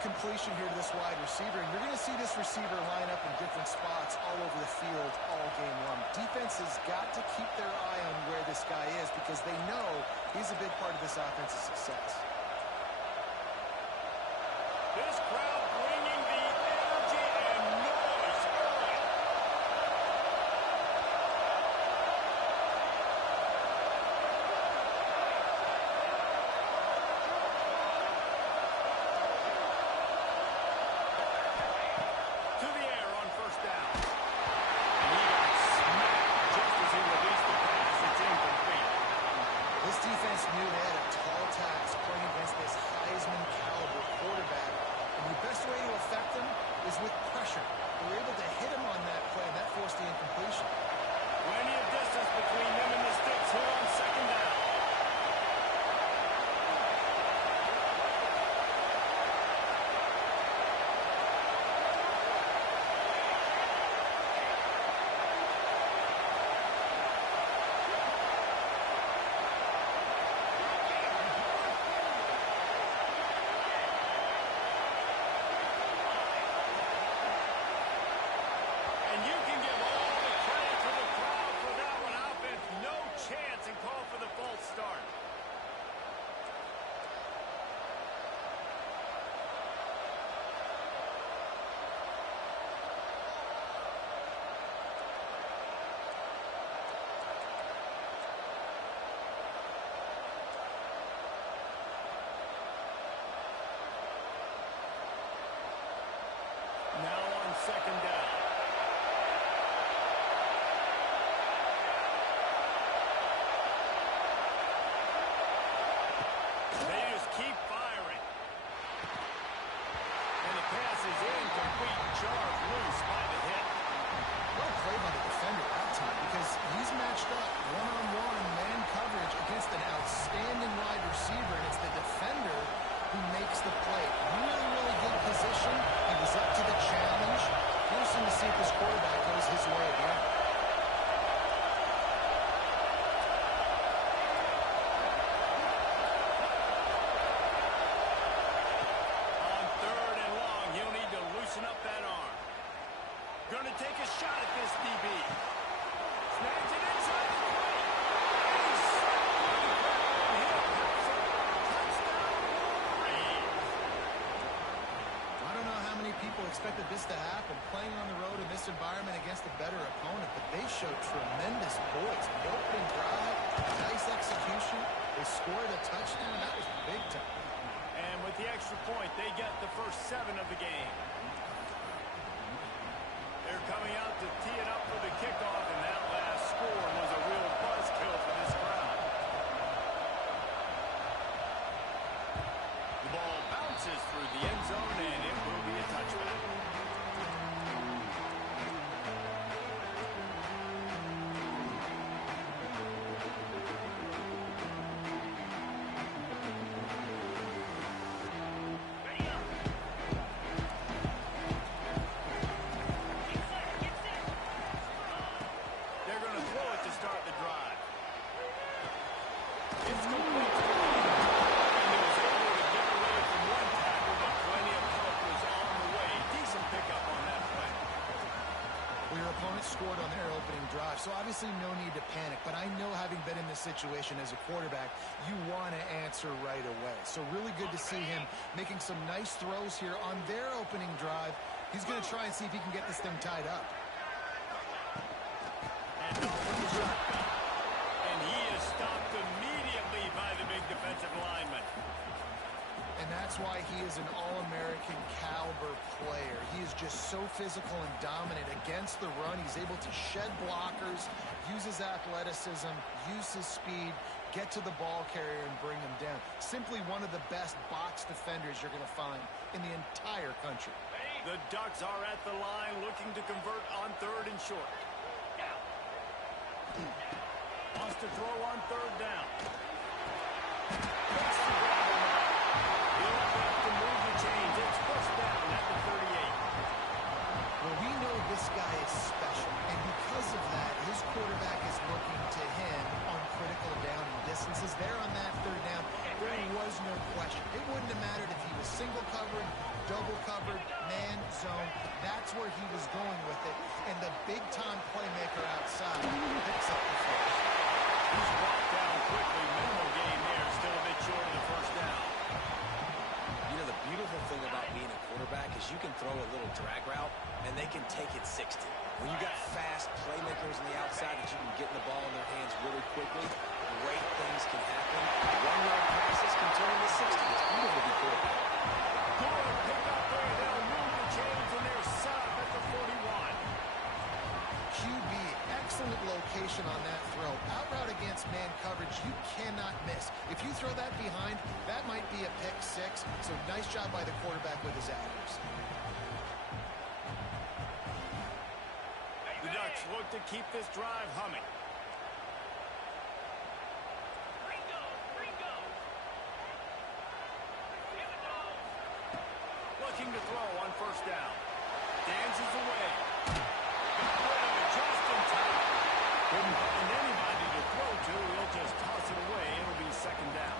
completion here to this wide receiver, and you're going to see this receiver line up in different spots all over the field all game long. Defense has got to keep their eye on where this guy is because they know he's a big part of this offense's success. This crowd bringing the energy and noise early. To the air on first down. And he got smacked just as he released the pass. It's incomplete. This defense knew they had a tall task playing against this Heisman caliber quarterback. And the best way to affect them is with pressure. They were able to hit him on that play, and that forced the incompletion. Plenty of distance between them and the sticks here on second down. And you can give all the credit to the crowd for that one. Offense, no chance, and call for the false start. Now on second down. They just keep firing. And the pass is incomplete. Charged loose by the hit. What a play by the defender that time because he's matched up one-on-one man coverage against an outstanding wide receiver, and it's the defender who makes the play. Really, really good position. He was up to the challenge. Interesting to see if this quarterback goes his way again. On third and long, he'll need to loosen up that arm. Going to take a shot at this DB. Snags it inside the 20. He's I don't know how many people expected this to happen, playing on the road in this environment against a better opponent, but they showed tremendous poise. The opening drive, nice execution. They scored a touchdown. That was big time. And with the extra point, they get the first 7 of the game. They're coming out to tee it up for the kickoff, and that last score was a real buzzkill for this crowd. The ball bounces through the end zone, and it will be a touchback. They're going to throw it to start the drive. It's complete to the lead. And he was able to get away from one tackle, but plenty of help was on the way. Decent pickup on that play. Well, your opponent scored on their opening drive, so obviously no need to panic. But I know, having been in this situation as a quarterback, you want to answer right away. So really good to see him making some nice throws here on their opening drive. He's going to try and see if he can get this thing tied up. And off with the shotgun. And he is stopped immediately by the big defensive lineman. And that's why he is an All-American caliber player. He is just so physical and dominant against the run. He's able to shed blockers, use his athleticism, use his speed, get to the ball carrier and bring him down. Simply one of the best box defenders you're going to find in the entire country. The Ducks are at the line looking to convert on third and short. Wants to throw on third down. Takes the grab on that. He'll have to move the chains. It's first down at the 38. Well, we know this guy is special, and because of that, his quarterback is looking to him on critical down and distances. There on that third down, there was no question. It wouldn't have mattered if he was single covered double covered, man zone. That's where he was going with it. And the big-time playmaker outside picks up the first. He's walked down quickly. Minimal gain there. Still a bit short of the first down. You know, the beautiful thing about being a quarterback is you can throw a little drag route, and they can take it 60. When you got fast playmakers on the outside that you can get the ball in their hands really quickly, great things can happen. One-yard passes can turn into 60. It's beautiful to be quarterback. Good pick up there. They'll move the chains, and they're set up at the 41. QB, excellent location on that throw. Out route against man coverage, you cannot miss. If you throw that behind, that might be a pick six. So nice job by the quarterback with his accuracy. The Ducks look to keep this drive humming. Looking to throw on first down. Dances away. Got rid of it just in time. Couldn't find anybody to throw to. He'll just toss it away. It'll be second down.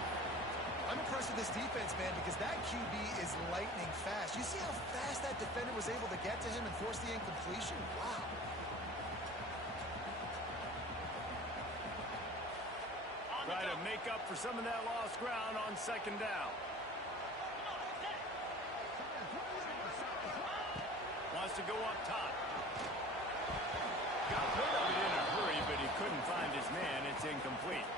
I'm impressed with this defense, man, because that QB is lightning fast. You see how fast that defender was able to get to him and force the incompletion? Wow. Try to make up for some of that lost ground on second down. Wants to go up top. Got rid of it in a hurry, but he couldn't find his man. It's incomplete.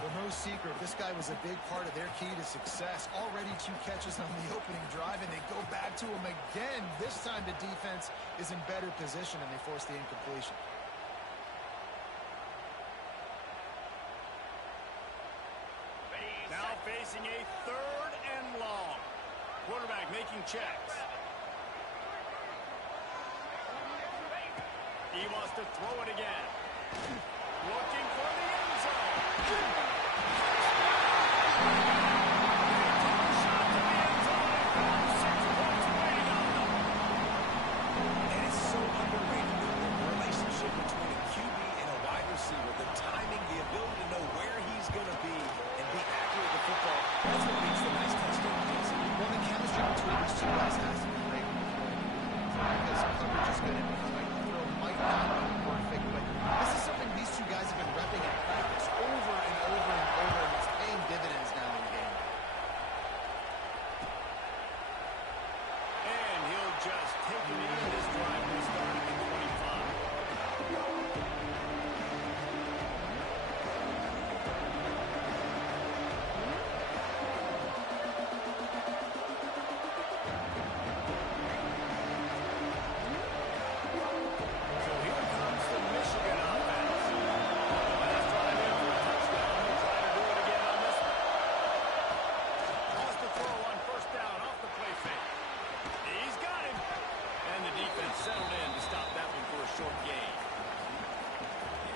Well, no secret, this guy was a big part of their key to success. Already 2 catches on the opening drive, and they go back to him again. This time the defense is in better position, and they force the incompletion. Now facing a third and long. Quarterback making checks. He wants to throw it again. Looking for the end zone. They take a shot to the end zone and found 6 points waiting on them. And it's so underrated, the relationship between a QB and a wide receiver, the timing, the ability to know where he's going to be and be accurate with the football, that's what makes the nice touchdown plays. Well, the chemistry between these 2 guys has to be great because coverage is good and the throw might not be perfect, but this is something these 2 guys have been repping in practice over and over and over, and it's paying dividends now in the game. And he'll just take it in. This drive will start at the 25. So here comes the Michigan offense. Last drive in for a touchdown. They'll try to do it again on this one. Wants to throw on first down off the play fake. He's got him. And the defense settled in to stop that one for a short gain.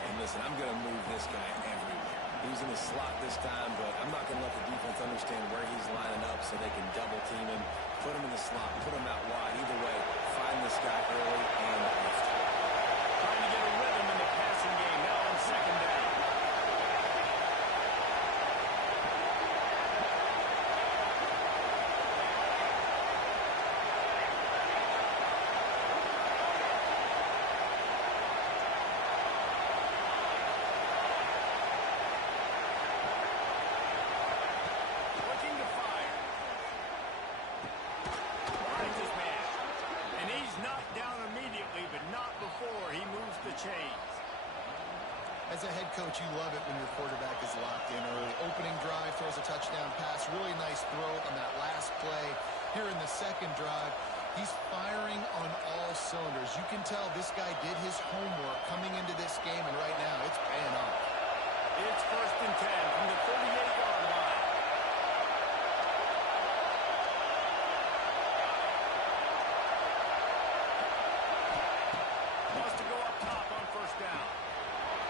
And listen, I'm going to move this guy everywhere. He's in the slot this time, but I'm not going to let the defense understand where he's lining up so they can double team him, put him in the slot, put him out wide. Either way, find this guy early and lift. Trying to get a rhythm in the passing game now on second down. Looking to fire. Finds his man. And he's knocked down immediately, but not before he moves the chains. As a head coach, you love it when your quarterback is locked in early. Opening drive, throws a touchdown pass. Really nice throw on that last play. Here in the second drive, he's firing on all cylinders. You can tell this guy did his homework coming into this game, and right now it's paying off. It's first and 10 from the 38-yard line. Wants to go up top on first down.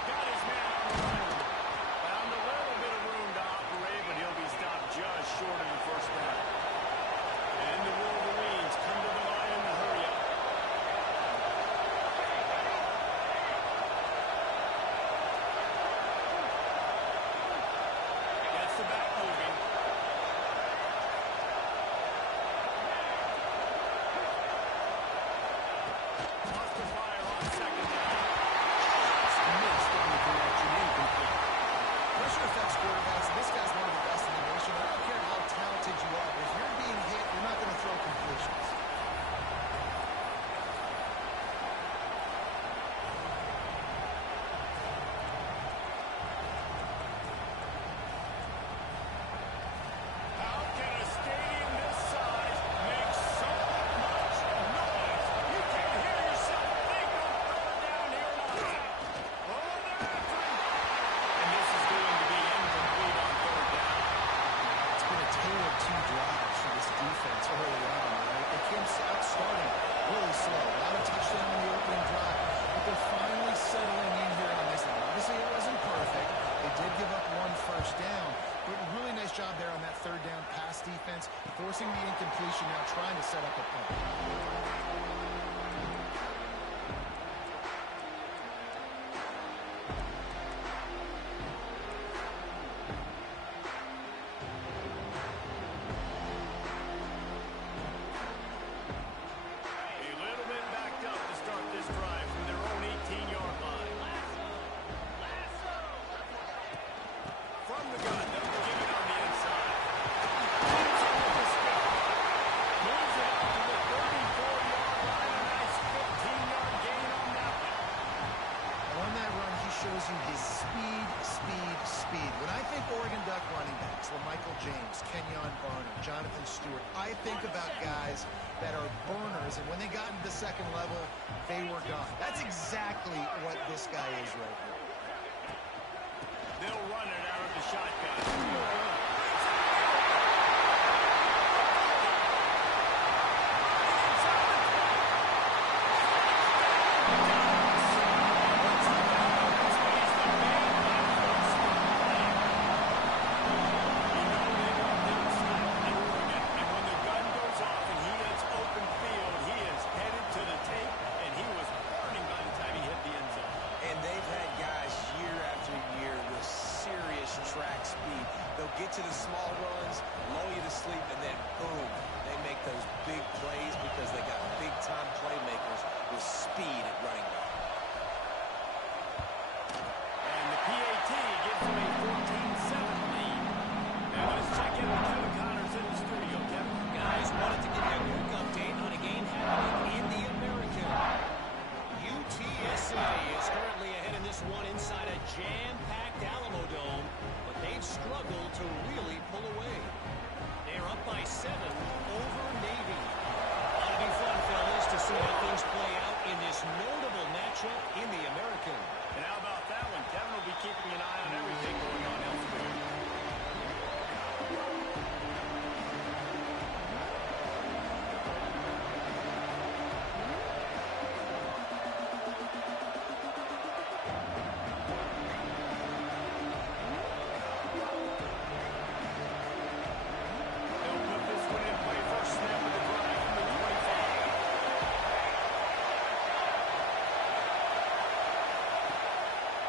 Got his man on the run. Found a little bit of room to operate, but he'll be stopped just short of the first down. And the Wolverines come to the line in the hurry-up. Gets the to fire on second down. Just missed on the direction, incomplete. Pressure affects quarterbacks, and this guy's one of the best in the nation. I don't care how talented you are, but if you're being hit, you're not going to throw completions. How can a stadium this size make so much noise? You can hear yourself think on third down here in Ncaa. Oh, they're after him. And this is going to be incomplete on third down. It's been a tale of two drives for this defense early on, right? They came out starting really slow. A lot of touchdown on the opening drive, but they're finally settling in here on this one. Obviously, it wasn't perfect. They did give up one first down, but really nice job there on that third down pass defense, forcing the incompletion, now trying to set up a punt. A little bit backed up to start this drive from their own 18-yard line. From the gun, they'll give it on the inside. Moves it with the spin. Moves it up to the 34-yard line. A nice 15-yard gain on that one. On that run, he shows you his speed, speed, speed. When I think Oregon Duck running backs, LaMichael James, Kenyon Barner, Jonathan Stewart, I think about guys that are burners, and when they got into the second level, they were gone. That's exactly what this guy is right here. They'll run it out of the shotgun. Track speed. They'll get to the small runs, lull you to sleep, and then boom, they make those big plays because they got big-time playmakers with speed at running back. And the PAT gives them a 14-7 lead. Now let's check in with Kevin Connors in the studio, Kevin. Guys, wanted to give you a quick update on a game happening in the American. UTSA is currently ahead in this one inside a jam-packed Alamo Dome, but they've struggled to really pull away. They're up by 7 over Navy. Ought to be fun, fellas, to see how things play out in this notable matchup in the American. And how about that one? Kevin will be keeping an eye on everything going on elsewhere. They'll put this one in play first snap of the drive from the 25.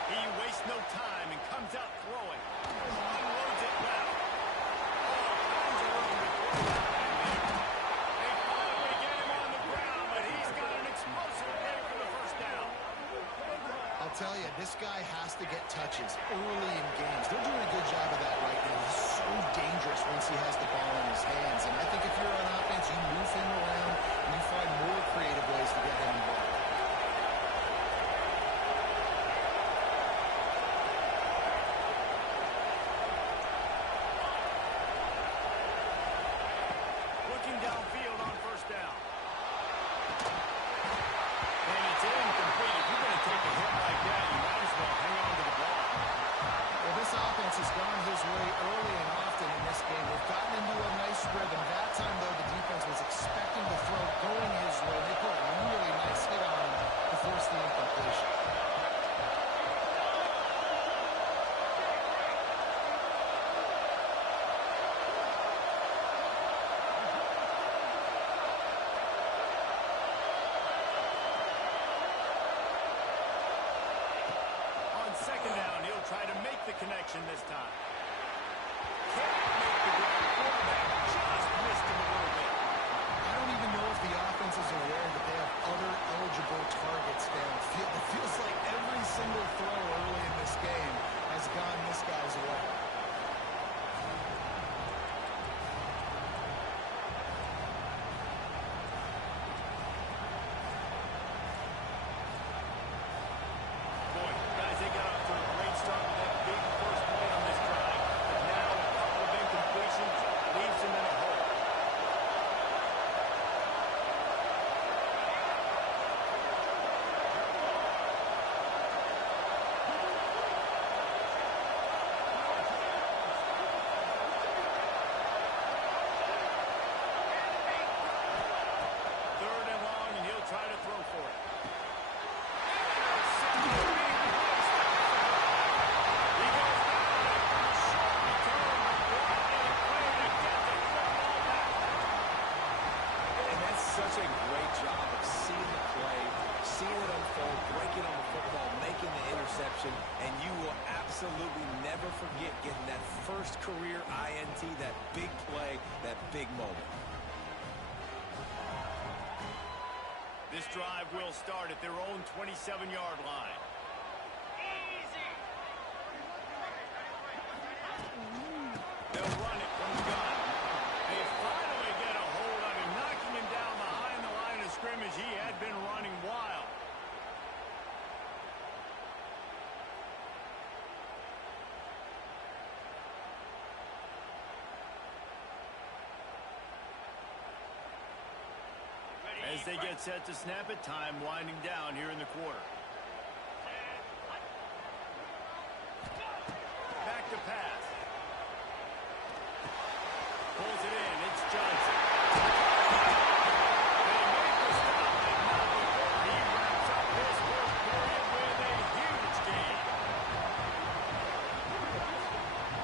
He wastes no time and comes out throwing. Unloads it well. Oh, finds a room to throw that one there. They finally get him on the ground, but he's got an explosive day for the first down. I'll tell you, this guy has to get touches early in games. They're doing a good job of that right now. He's so dangerous once he has the ball in his hands. And I think if you're on offense, you move him around and you find more creative ways to get him involved. Looking downfield on first down. And it's incomplete. If you're going to take a hit like that, you might as well hang on to the ball. Well, this offense has gone his way early and often in this game. They've gotten into a nice rhythm. That time, though, the defense was expecting the throw going his way. They put a really nice hit on him to force the incompletion. On second down, he'll try to make the connection this time. Can't make the grab. Quarterback just missed him a little bit. I don't even know if the offense is aware that they have other eligible targets such a great job of seeing the play, seeing it unfold, breaking on the football, making the interception, and you will absolutely never forget getting that first career INT, that big play, that big moment. This drive will start at their own 27-yard line. They'll run it from the gun. They finally get a hold of him, knocking him down behind the line of scrimmage. He had been running wild. As they get set to snap it, time winding down here in the quarter. Back to pass. Pulls it in. It's Johnson. They make the stop, but not before he wraps up this first period with a huge gain.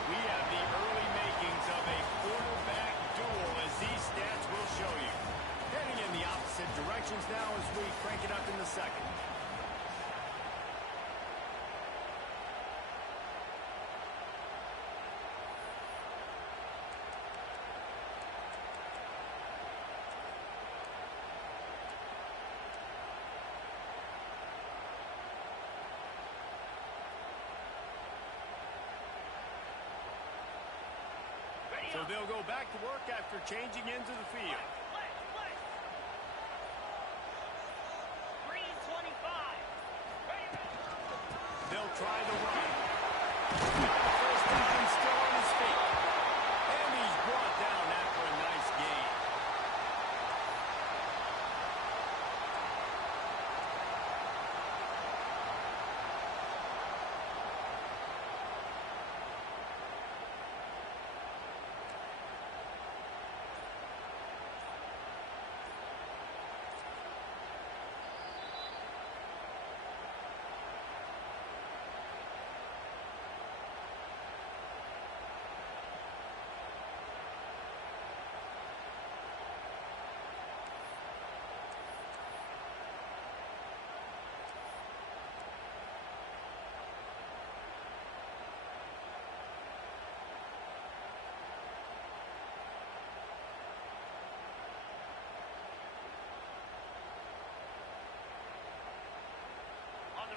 We have the early makings of a quarterback duel, as these stats will show you. Heading in the opposite directions now as we crank it up in the second. So they'll go back to work after changing into the field. They'll try the run. First down, still on his feet. And he's brought down after a nice gain.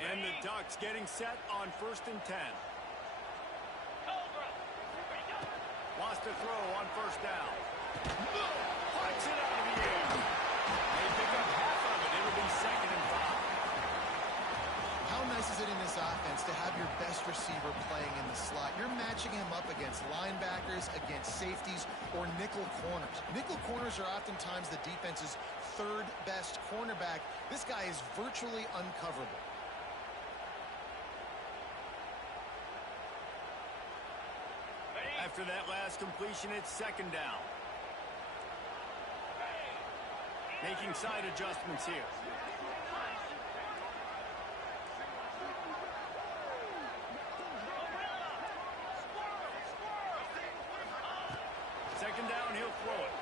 And the Ducks getting set on 1st and 10. Wants to throw on 1st down. Flies it out of the air. They pick up half of it. It'll be 2nd and 5. How nice is it in this offense to have your best receiver playing in the slot? You're matching him up against linebackers, against safeties, or nickel corners. Nickel corners are oftentimes the defense's third best cornerback. This guy is virtually uncoverable. After that last completion, it's 2nd down. Making side adjustments here. Second down, he'll throw it.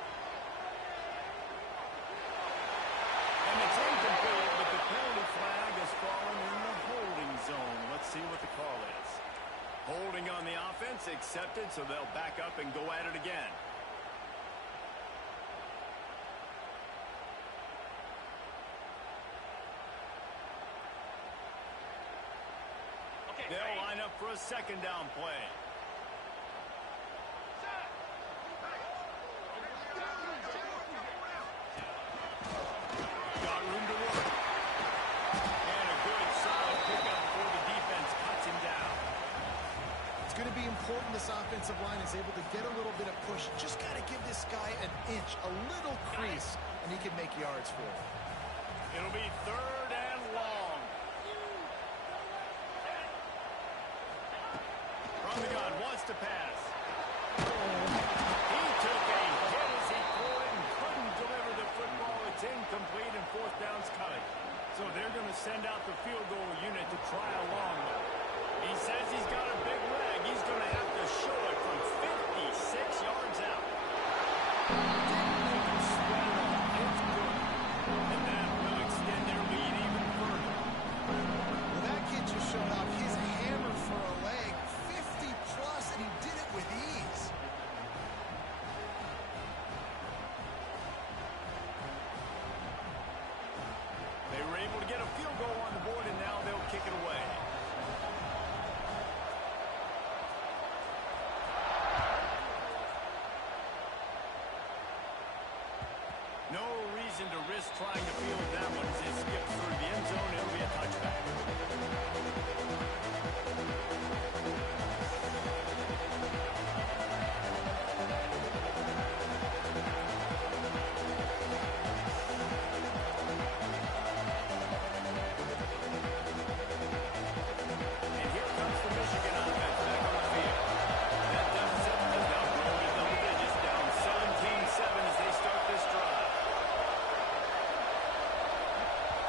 And it's incomplete, but the penalty flag has fallen in the holding zone. Let's see what the call is. Holding on the offense, accepted, so they'll back up and go at it again. They'll line up for a 2nd down play. Got room to work. And a good, solid pickup before the defense cuts him down. It's going to be important this offensive line is able to get a little bit of push. Just got to give this guy an inch, a little crease, and he can make yards for it. It'll be 3rd and long. From the gun, wants to pass. He took a hit as he threw it and couldn't deliver the football. It's incomplete and 4th down's coming. So they're going to send out the field goal unit to try a long one. He says he's got a big leg. He's going to have to show it from 56 yards out. Didn't make him sweat it off. It's good. No reason to risk trying to field that one as it skips through the end zone. It'll be a touchback. And here comes the Michigan offense back on the field. That deficit has now grown to double digits, down 17-7 as they start this drive.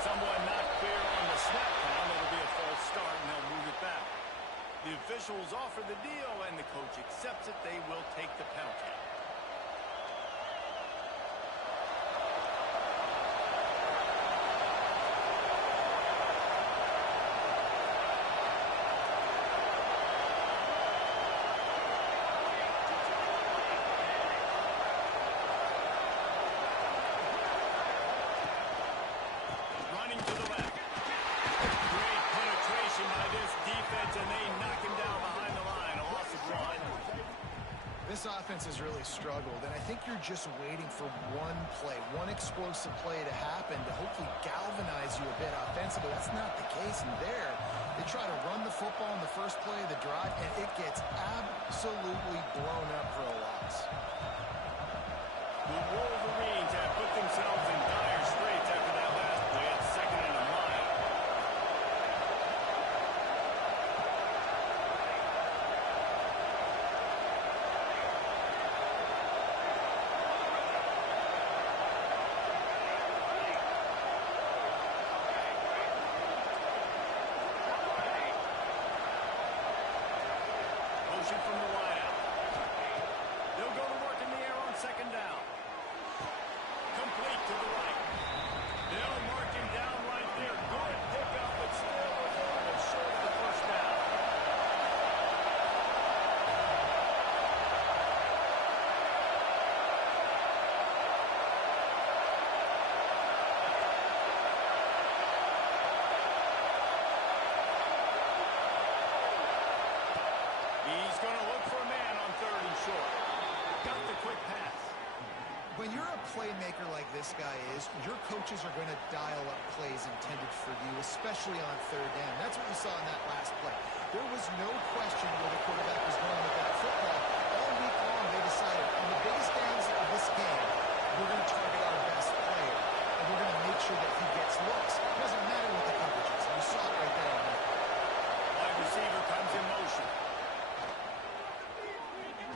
Someone not clear on the snap count. It'll be a false start, and they'll move it back. The officials offer the deal, and the coach accepts it. They will take the penalty. Running to the left. Great penetration by this defense, and they knock him down behind the line. A loss of one. This offense has really struggled, and I think you're just waiting for one play, one explosive play to happen to hopefully galvanize you a bit offensively. That's not the case, and there, they try to run the football in the first play of the drive, and it gets absolutely blown up for a loss. The Wolverines have put themselves in dire straits after that last play. It's 2nd and a mile. Motion from the wideout. They'll go to work in the air on 2nd down. Complete to the right. They'll mark him down right there. Good pickup, but still a little bit short of the first down. He's going to look for a man on 3rd and short. Got the quick pass. When you're a playmaker like this guy is, your coaches are going to dial up plays intended for you, especially on 3rd down. That's what you saw in that last play. There was no question where the quarterback was going with that football. All week long, they decided on the biggest downs of this game, we're going to target our best player, and we're going to make sure that he gets looks. It doesn't matter what the coverage is. You saw it right there. Wide receiver comes in motion.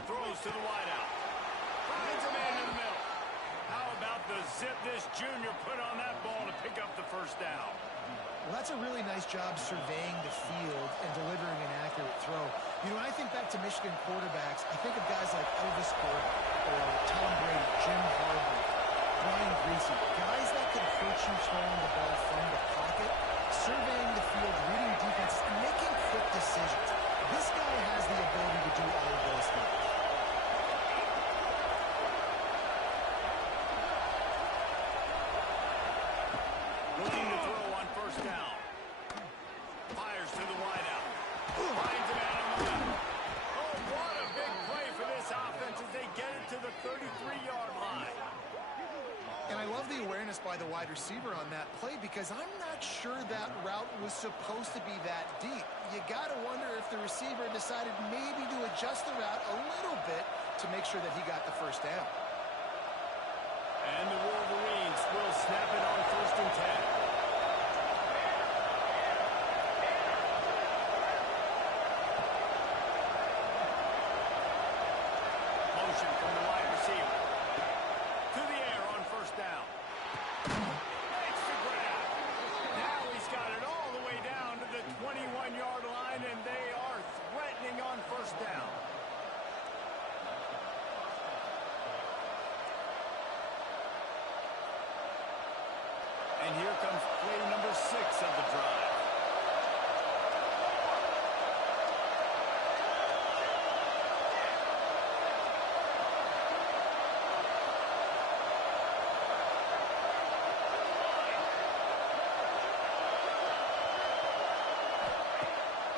Throws to the wideout. Finds a man in the middle. How about the zip this junior put on that ball to pick up the first down? Well, that's a really nice job surveying the field and delivering an accurate throw. You know, when I think back to Michigan quarterbacks, I think of guys like Elvis Gordon or Tom Brady, Jim Harbaugh, Brian Greasy, guys that could hurt you throwing the ball from the pocket, surveying the field, reading defenses, and making quick decisions. This guy has the ability to do all of those things. Looking to throw on 1st down. Fires to the wideout. Finds a man on the left. Oh, what a big play for this offense as they get it to the 33-yard line. And I love the awareness by the wide receiver on that play because I'm not sure that route was supposed to be that deep. You got to wonder if the receiver decided maybe to adjust the route a little bit to make sure that he got the first down. And the Wolverines will snap it on 1st and 10. Motion from the wide receiver. To the air on 1st down. Makes the grab. Now he's got it all the way down to the 21-yard line, and they are threatening on 1st down. And here comes play number 6 of the drive.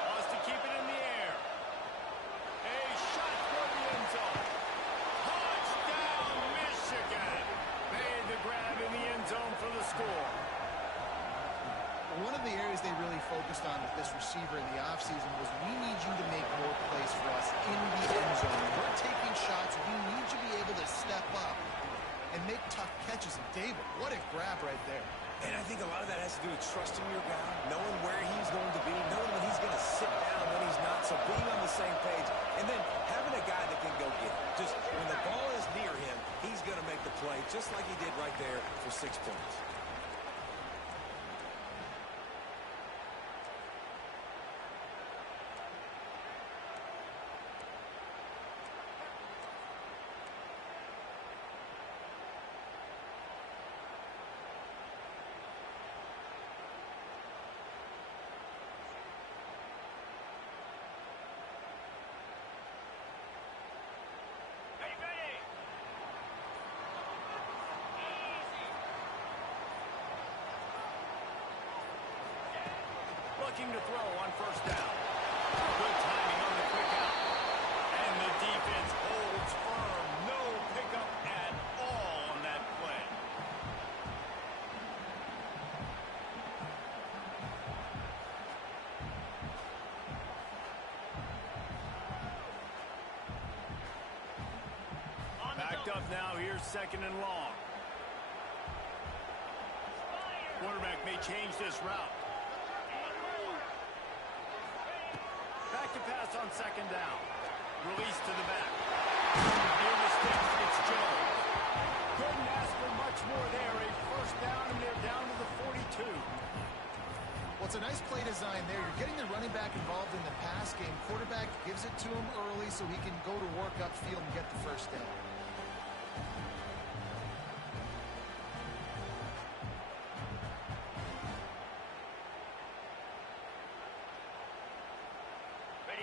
Wants to keep it in the air. A shot for the end zone. Touchdown, Michigan. Made the grab focused on with this receiver in the offseason was, we need you to make more plays for us in the end zone. We're taking shots. We need you to be able to step up and make tough catches. And David, what a grab right there. And I think a lot of that has to do with trusting your guy, knowing where he's going to be, knowing when he's going to sit down, when he's not, so being on the same page, and then having a guy that can go get it. Just when the ball is near him, he's going to make the play, just like he did right there for 6 points. Looking to throw on first down. Good timing on the quick out. And the defense holds firm. No pickup at all on that play. Backed up now. Here's 2nd and long. Quarterback may change this route. Back to pass on 2nd down. Release to the back. Near the sticks, it's Jones. Couldn't ask for much more there. A first down, and they're down to the 42. Well, it's a nice play design there. You're getting the running back involved in the pass game. Quarterback gives it to him early so he can go to work upfield and get the first down.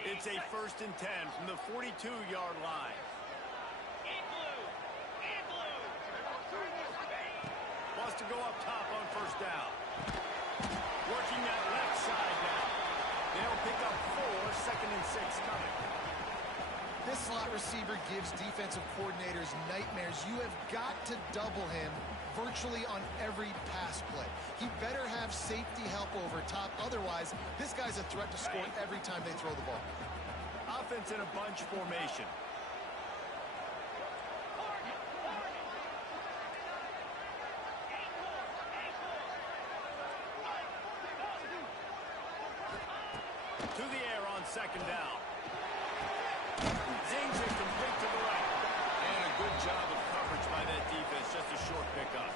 It's a 1st and 10 from the 42-yard line. Wants to go up top on first down. Working that left side now. They'll pick up 4, 2nd and 6 coming. This slot receiver gives defensive coordinators nightmares. You have got to double him virtually on every pass play. He better have safety help over top. Otherwise, this guy's a threat to score every time they throw the ball. Offense in a bunch formation. To the air on 2nd down. Zings it complete to the right. And a good job of coverage by that defense. Just a short pickup.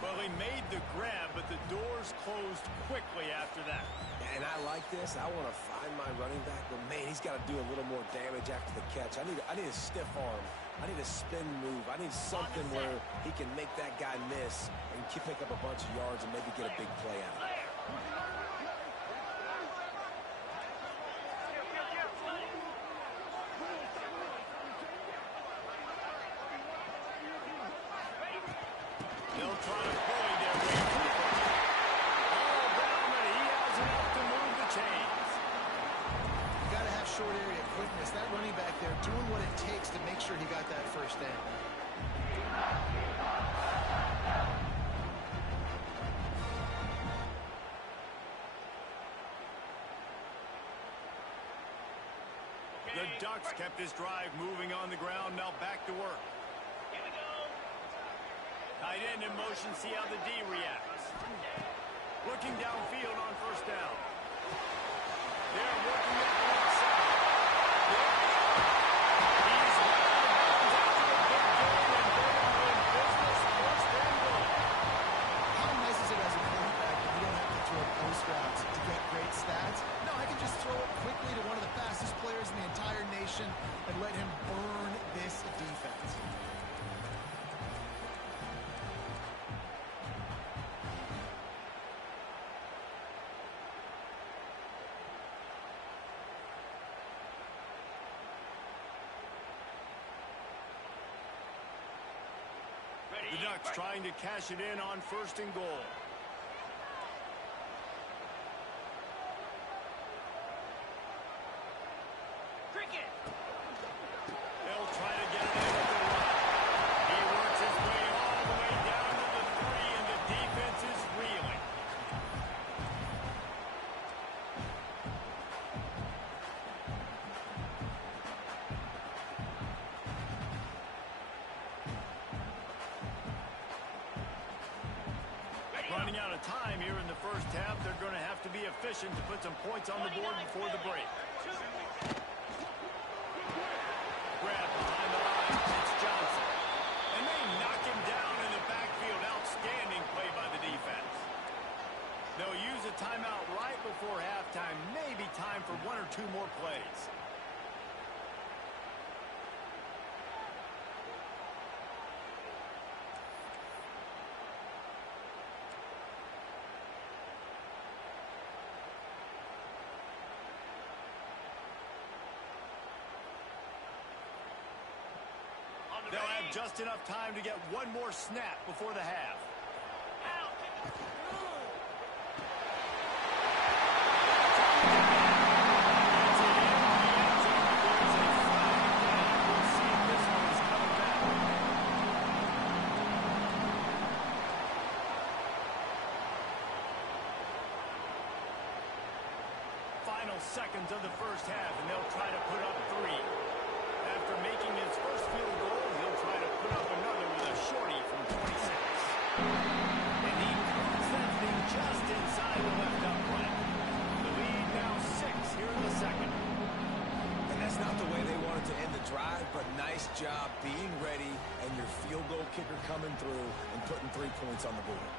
Well, he made the grab, but the doors closed quickly after that. And I like this. I want to find my running back, but man, he's got to do a little more damage after the catch. I need a stiff arm. I need a spin move. I need something where he can make that guy miss and pick up a bunch of yards and maybe get a big play out of it. They'll try to bully their way through. All down, and he has enough to move the chains. You got to have short area quickness. That running back there doing what it takes to make sure he got that first down. The Ducks kept this drive moving on the ground. Now back to work. Tight end in motion, see how the D reacts. Looking downfield on first down. They're working that left side. He's running after a big game, and they're in business. First and goal. How nice is it as a quarterback if you don't have to throw post routes to get great stats? No, I can just throw it quickly to one of the fastest players in the entire nation and let him burn this defense. The Ducks trying to cash it in on 1st and goal. They'll try to get it in with the run. He works his way all the way down to the 3, and the defense is reeling. out of time here in the first half. They're going to have to be efficient to put some points on the board before the break. Grab behind the line. It's Johnson. And they knock him down in the backfield. Outstanding play by the defense. They'll use a timeout right before halftime. Maybe time for one or two more plays. They'll have just enough time to get one more snap before the half. Final seconds of the first half, and they'll try to put up 3. After making his first field goal, he'll try to put up another with a shorty from 26. And he calls that thing just inside the left upright. The lead now 6 here in the second. And that's not the way they wanted to end the drive, but nice job being ready and your field goal kicker coming through and putting 3 points on the board.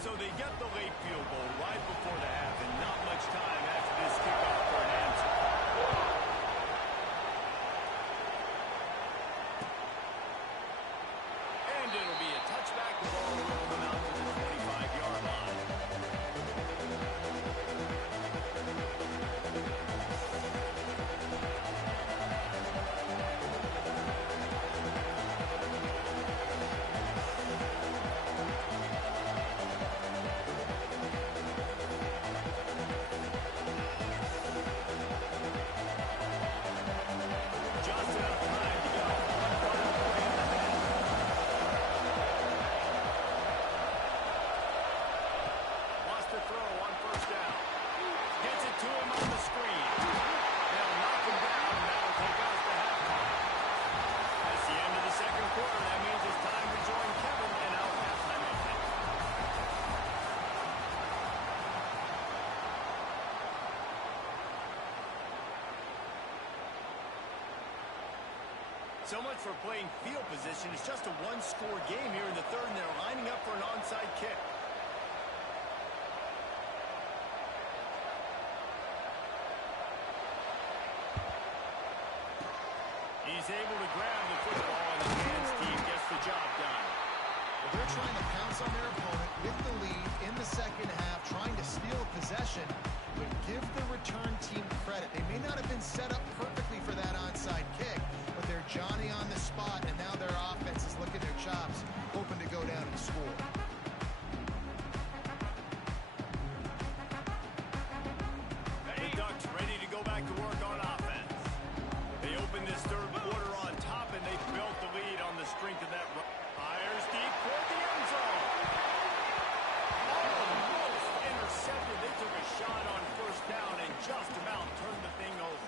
So they get the late field goal right before the half, and not much time after this kickoff for an answer. And it'll be a touchback. The ball will roll them out to the 25-yard line. Just enough time to get off one final play in the half. Wants to throw on first down. Gets it to him on the screen. They'll knock him down, and that'll take us to halftime. That's the end of the second quarter. That means it's time to join Kevin and our halftime update. So much for playing field position. It's just a one-score game here in the third, and they're lining up for an onside kick. He's able to grab the football, and the Ncaa team gets the job done. Well, they're trying to pounce on their opponent with the lead in the second half, trying to steal a possession, but give the return team credit. They may not have been set up perfectly for that onside kick, but they're Johnny on the spot, and now their offense is licking their chops, hoping to go down and score. The Ducks ready to go back to work on offense. They open this third quarter on top, and they built the lead on the strength of that run. Fires deep toward the end zone. Almost intercepted. They took a shot on first down and just about turned the thing over.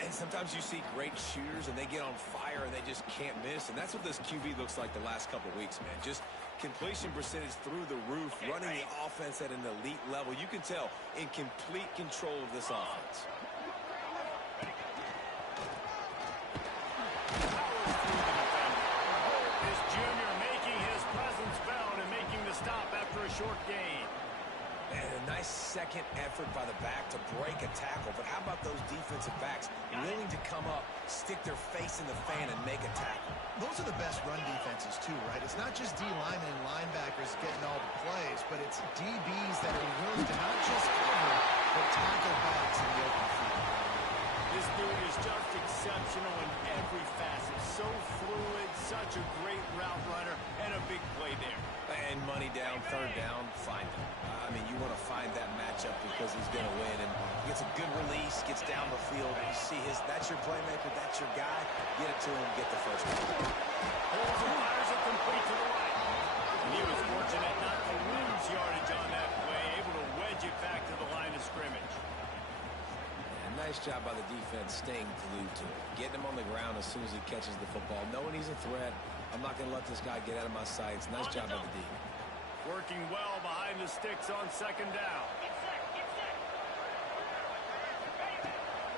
And sometimes you see great shooters, and they get on fire, and they just can't miss. And that's what this QB looks like the last couple weeks, man. Just completion percentage through the roof, running the offense at an elite level. You can tell in complete control of this offense. Powers through the defender. This junior making his presence felt and making the stop after a short gain. And a nice second effort by the back to break a tackle. But how about those defensive backs willing to come up, stick their face in the fan, and make a tackle? Those are the best run defenses, too, right? It's not just D linemen and linebackers getting all the plays, but it's DBs that are willing to not just cover, but tackle backs in the open field. This dude is just exceptional in every facet. So fluid, such a great route runner, and a big play there. And money down, third down, find him. I mean, you want to find that matchup because he's going to win. And he gets a good release, gets down the field. You see that's your playmaker, that's your guy. Get it to him, get the first one. Holds and fires it complete to the right. And he was fortunate not to lose yardage on that play, able to wedge it back to the line of scrimmage. And Nice job by the defense staying glued to it. Getting him on the ground as soon as he catches the football. Knowing he's a threat, I'm not going to let this guy get out of my sights. Nice job by the D. Working well behind the sticks on second down.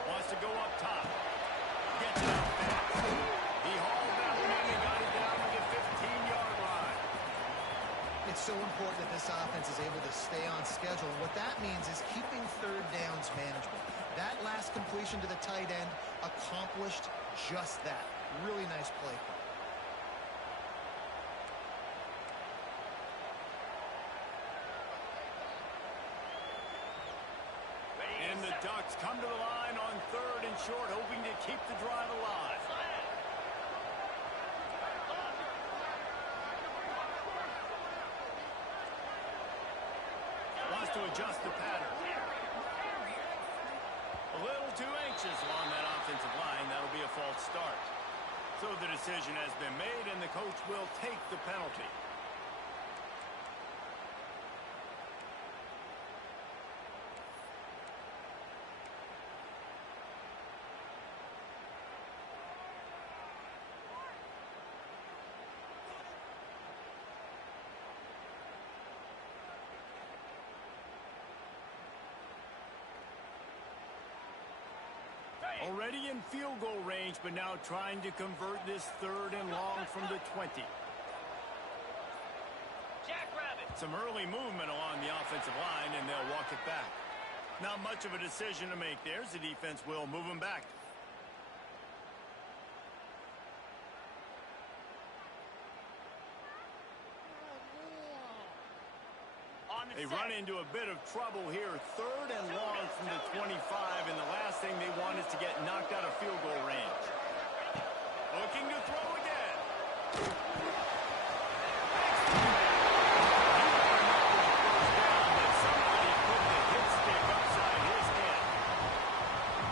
Wants to go up top. Gets it up fast. He hauled that one in and got it down to the 15-yard line. It's so important that this offense is able to stay on schedule. And what that means is keeping third downs manageable. That last completion to the tight end accomplished just that. Really nice play. And the Ducks come to the line on third and short, hoping to keep the drive alive. Wants to adjust the pattern. A little too anxious along that offensive line. That'll be a false start. So the decision has been made, and the coach will take the penalty. Already in field goal range, but now trying to convert this third and long from the 20. Some early movement along the offensive line, and they'll walk it back. Not much of a decision to make there, as the defense will move them back. They run into a bit of trouble here. Third and long from the 25, and the last thing they want is to get knocked out of field goal range. Looking to throw again. Somebody put the hit stick upside his head.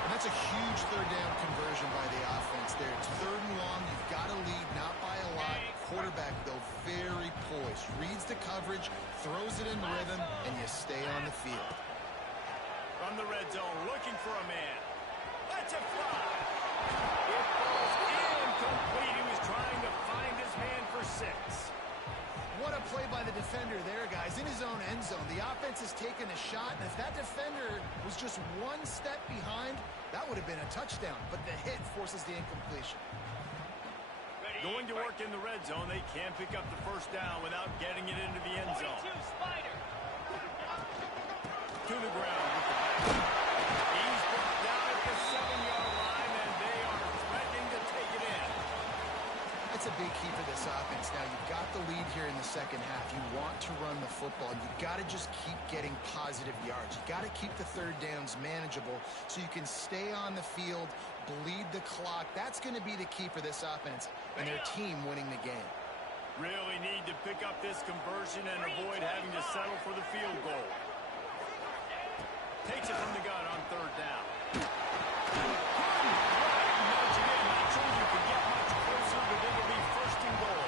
And that's a huge third down conversion by the offense there. It's third and long. You've got to lead, not by a lot. Quarterback, though, very poised. Reads the coverage, throws it in rhythm, and you stay on the field. From the red zone, looking for a man. Lets it fly. It goes incomplete. He was trying to find his man for 6. What a play by the defender there, guys. In his own end zone. The offense has taken a shot, and if that defender was just one step behind, that would have been a touchdown. But the hit forces the incompletion. Going to work in the red zone. They can't pick up the first down without getting it into the end zone. To the ground with the back. He's brought down at the 7-yard line, and they are threatening to take it in. That's a big key for this offense. Now, you've got the lead here in the second half. You want to run the football. You've got to just keep getting positive yards. You've got to keep the third downs manageable so you can stay on the field, bleed the clock. That's going to be the key for this offense and their team winning the game. Really need to pick up this conversion and avoid having to settle for the field goal. Takes it from the gun on third down. Not sure you can get much closer, but it'll be first and goal.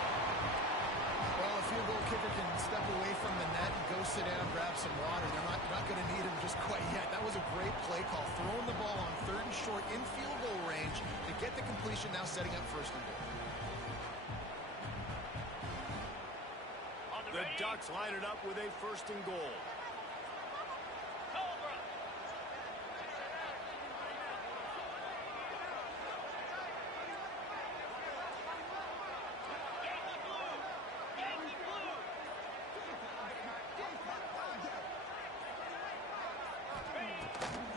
Well, a field goal kicker can step away from the net and go sit down, grab some water. They're not going to need him just quite yet. That was a great play call. Throwing the ball on third and short in field goal range to get the completion, now setting up first and goal. The Ducks line it up with a first and goal.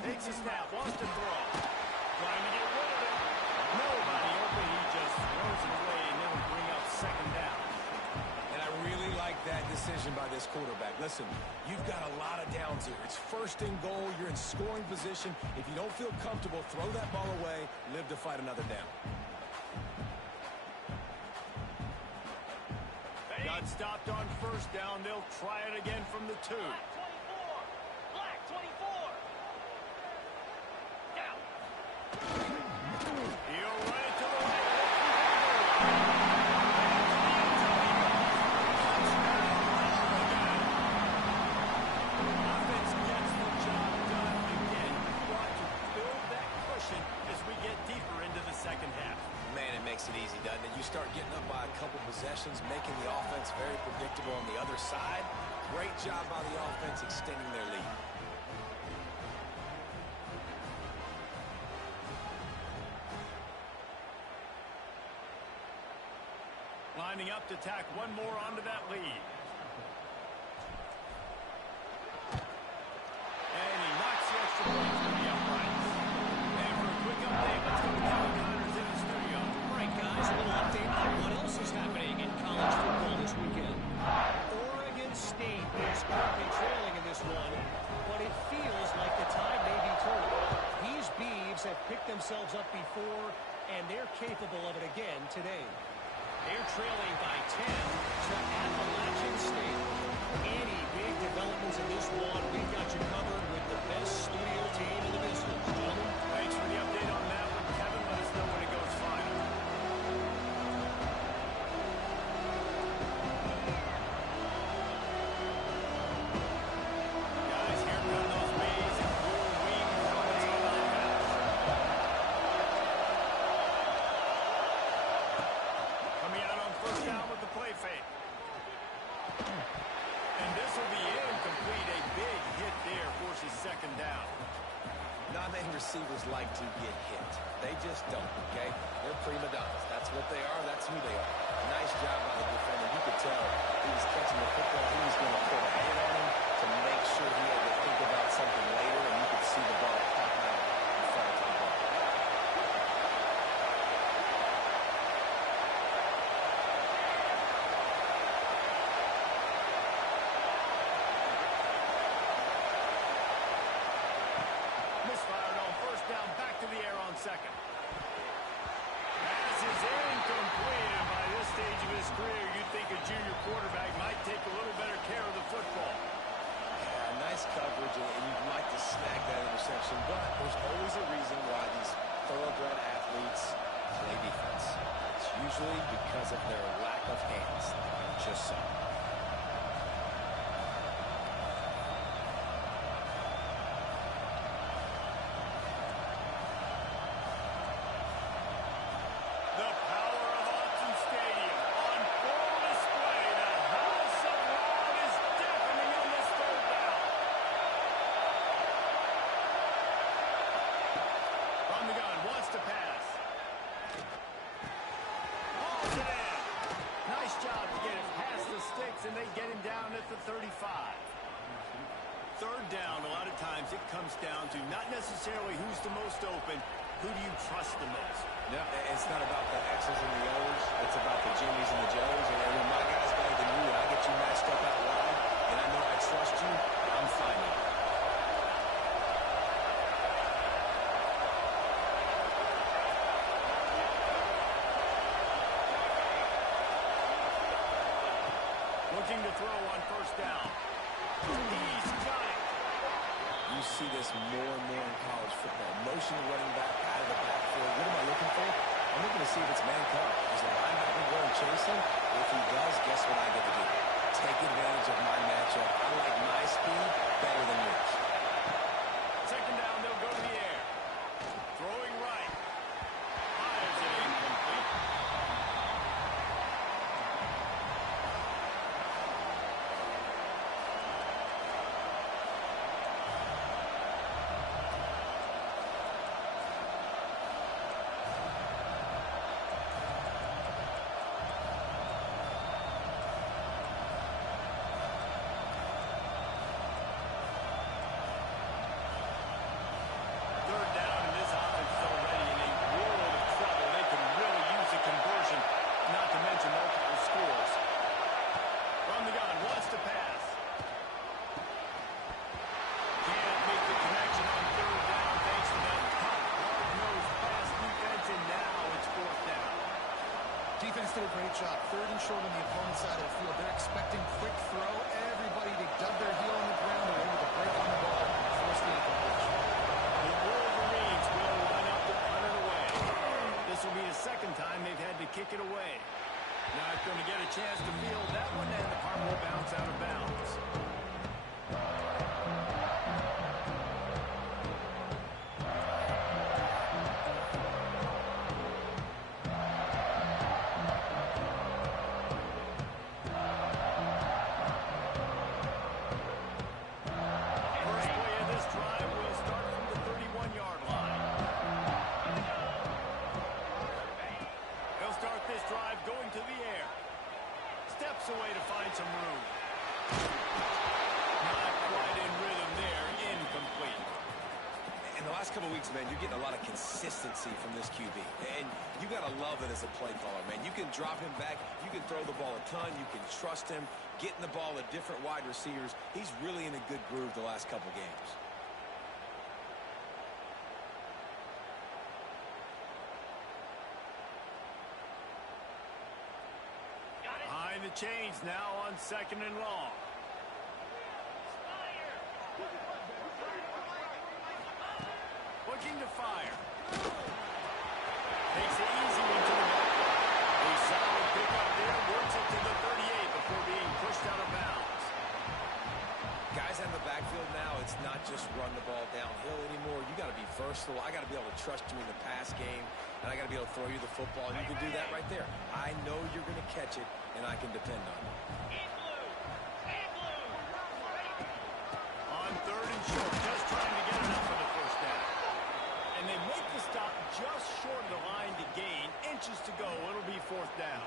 Takes a snap, wants to throw. Trying to get rid of it. Nobody open. He just throws it away, and it'll bring up second down. And I really like that decision by this quarterback. Listen, you've got a lot of downs here. It's first and goal. You're in scoring position. If you don't feel comfortable, throw that ball away. Live to fight another down. Got stopped on first down. They'll try it again from the 2. Black 24. Down. He'll run it to the right. Offense gets the job done again. You want to build that makes it easy, doesn't it? You start getting up by a couple possessions, making the offense very predictable on the other side. Great job by the offense extending their lead. Lining up to tack one more onto that lead. And he knocks the extra point through the uprights. And for a quick update, let's go to Kevin Connors in the studio. All right, guys, a little update on what else is happening in college football this weekend. Oregon State is currently trailing in this one, but it feels like the tide may be turning. These Beavs have picked themselves up before, and they're capable of it again today. They're trailing by 10 to Appalachian State. Any big developments in this one, we've got you covered with the best studio team in the business. Gentlemen, Thanks for the update on that one, Kevin. Let us know when it goes final. Guys, here come those Bays and blue wing helmets on offense. Coming out on first down with the play fake. And this will be incomplete. A big hit there forces second down. Non-name receivers like to get hit. They just don't, okay? They're prima donnas. That's what they are. That's who they are. Nice job by the defender. You could tell he was catching the football. He was going to put a hand on him to make sure he had to think about something later, and you could see the ball popping out in front of him. Misfired on first down, back to the air on second. Pass is incomplete, and by this stage of his career, you'd think a junior quarterback might take a little better care of the football. Yeah, nice coverage, and you'd like to snag that interception, but there's always a reason why these thoroughbred athletes play defense. It's usually because of their lack of hands. Just so. The power of Autzen Stadium on full display. The house of loud is deafening on this third down. From the gun, wants to pass. Hauls it in. Nice job to get it past the sticks, and they get him down at the 35. Third down, a lot of times it comes down to not necessarily who's the most open, who do you trust the most? Yeah, it's not about the X's and the O's. It's about the Jimmies and the Joes. And when my guy's better than you and I get you matched up out wide, and I know I trust you, I'm fine. Looking to throw on first down. He's got it. You see this more and more in college football. Motion running back out of the backfield. What am I looking for? I'm looking to see if it's man cover. Is the linebacker going chasing? If he does, guess what I get to do? Take advantage of my matchup. I like my speed better than yours. Second down, they'll go to the air. Throwing right. Fires it incomplete. Third down, and this offense is already in a world of trouble. They can really use a conversion, not to mention multiple scores. From the gun, wants to pass. Can't make the connection on third down thanks to that hard-nosed pass defense, and now it's fourth down. Defense did a great job. Third and short on the opponent's side of the field. They're expecting quick throw. Everybody, they dug their heel on the ground. They're able to break on the ball and force the incompletion. The Wolverines will line up to punt it away. This will be the second time they've had to kick it away. Not going to get a chance to field that one, and the punt will bounce out of bounds. couple weeks, man, you're getting a lot of consistency from this QB. And you got to love it as a play caller, man. You can drop him back. You can throw the ball a ton. You can trust him, getting the ball to different wide receivers. He's really in a good groove the last couple games. Behind the chains now on 2nd and long. Looking to fire. Takes it easy into the back. A solid pickup there. Works it to the 38 before being pushed out of bounds. Guys in the backfield now, it's not just run the ball downhill anymore. You got to be versatile. I got to be able to trust you in the pass game, and I got to be able to throw you the football. And you can do that right there. I know you're going to catch it, and I can depend on it. On 3rd and short, just trying to get enough for the first down. And they make the stop just short of the line to gain. Inches to go. It'll be 4th down.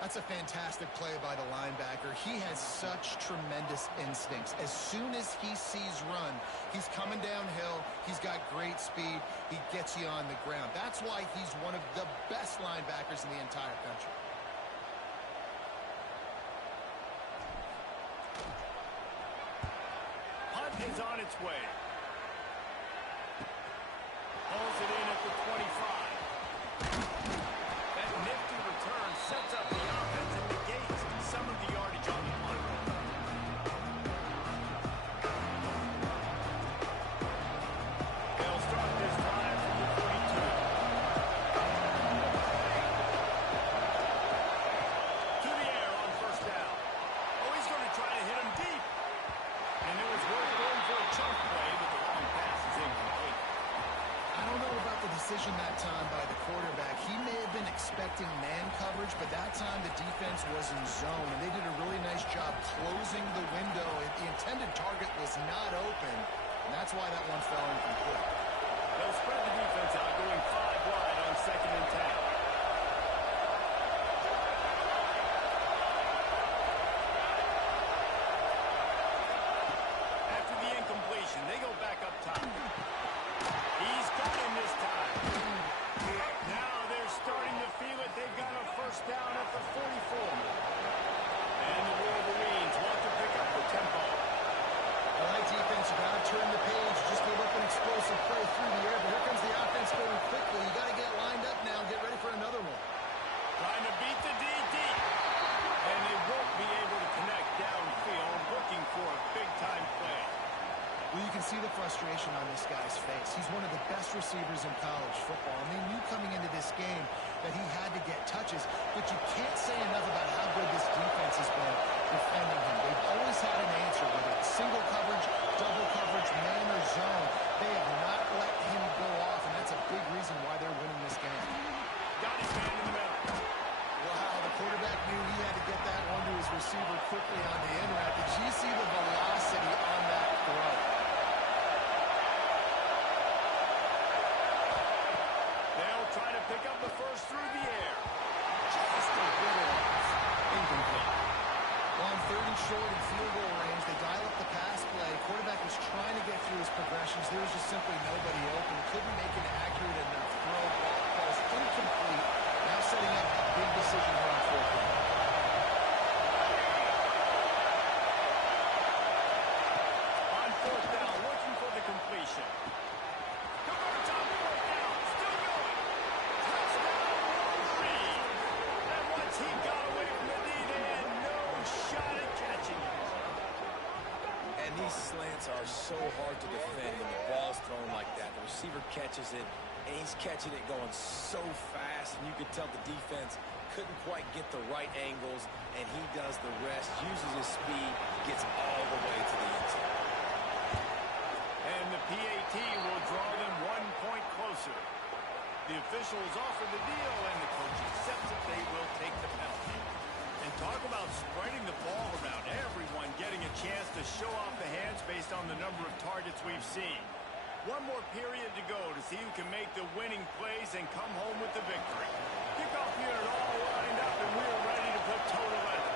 That's a fantastic play by the linebacker. He has such tremendous instincts. As soon as he sees run, he's coming downhill. He's got great speed. He gets you on the ground. That's why he's one of the best linebackers in the entire country. Punt is on its way. Pulls it in at the 25. That nifty return sets up the offense and negates some of the yardage on the punt. They'll start this drive from the 42. To the air on 1st down. Oh, he's going to try to hit him deep. And it was worth going for a chunk play, but the long pass is incomplete. I don't know about the decision that time by the quarterback. He may have been expecting man coverage, but that time the defense was in zone, and they did a really nice job closing the window. The intended target was not open, and that's why that one fell incomplete. They'll spread the defense out, going 5 wide on 2nd and 10. After the incompletion, they go back up top. He's got him this time. Now they're starting to feel it. They've got a 1st down at the 44. And the Wolverines want to pick up the tempo. All right, defense, you got to turn the page. Just gave up an explosive play through the air, but here comes the offense going quickly. You got to get lined up now and get ready for another one. Trying to beat the D deep. And they won't be able to connect downfield, looking for a big-time play. Well, you can see the frustration on this guy's face. He's one of the best receivers in college football, and they knew coming into this game that he had to get touches, but you can't say enough about how good this defense has been defending him. They've always had an answer, whether it's single coverage, double coverage, man or zone. They have not let him go off, and that's a big reason why they're winning this game. Got his man in the middle. Wow, the quarterback knew he had to get that one to his receiver quickly on the in route. Did you see the velocity on that throw? They'll try to pick up the first through the air. Just a bit off. Incomplete. Well, on 3rd and short and field goal range, they dial up the pass play. Quarterback was trying to get through his progressions. There was just simply nobody open. Couldn't make an accurate enough throw. Ball falls incomplete. Now setting up a big decision here on 4th down. On 4th down, looking for the completion. Converts on 4th down. Still going. Touchdown, Wolverine. And once he got away from the D, they had no shot at catching him. And these slants are so hard to defend when the ball's thrown like that. The receiver catches it, and he's catching it going so fast, and you could tell the defense couldn't quite get the right angles, and he does the rest, uses his speed, gets all the way to the end zone. And the PAT will draw them 1 point closer. The officials offer the deal, and the coach accepts it. They will take the penalty. And talk about spreading the ball around. Everyone getting a chance to show off the hands based on the number of targets we've seen. One more period to go to see who can make the winning plays and come home with the victory. Kickoff unit all lined up, and we're ready to put total at it.